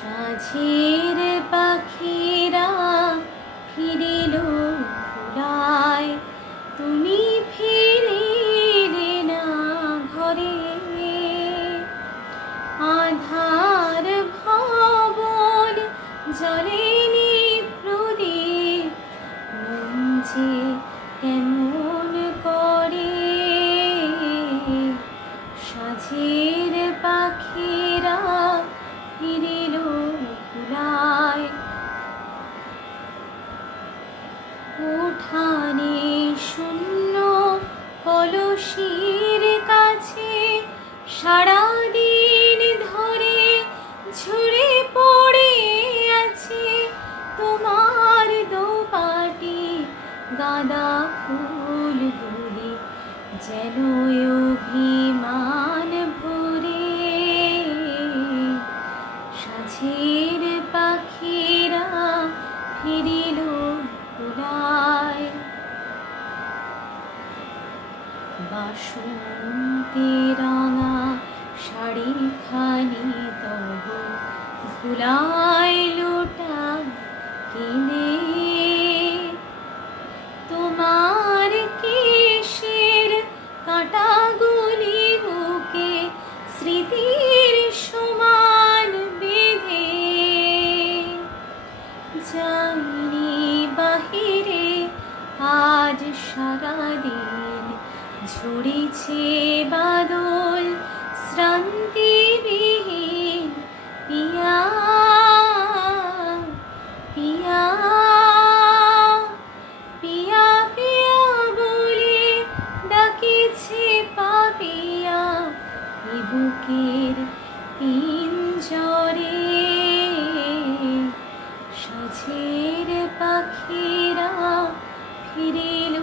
সাঝের পাখিরা ফিরিল ভোলায়, তুমি ফিরিলে না ঘরে। আধার ভবন জ্বলেনি প্রদীপ, মন যে কেমন করে। সাঝের পাখিরা ফিরিল ভোলায়, উঠানে শূন্য কলসির কাছে সারাদিন ধরে ঝরে পড়ে আছে তোমার দোপাটি গাঁদা ফুলগুলি, যেন অভিমান ভরে। সাঝের পাখিরা ফিরিল ভোলায়, বাসন্তী রাঙা শাড়িখানি তব ভোলায় লোটা কিনে। তোমার কেশের কাঁটাগুলি বুকে স্মৃতির সমান বেঁধে। যাইনি বাহিরে আজ সারাদিন, ঝরেছে বাদল শ্রান্তিবিহীন। পিয়া পিয়া পিয়া পিয়া বলে ডাকিছে পাপিয়া এ বুকের পিঞ্জরে। সাঝের পাখিরা ফিরিল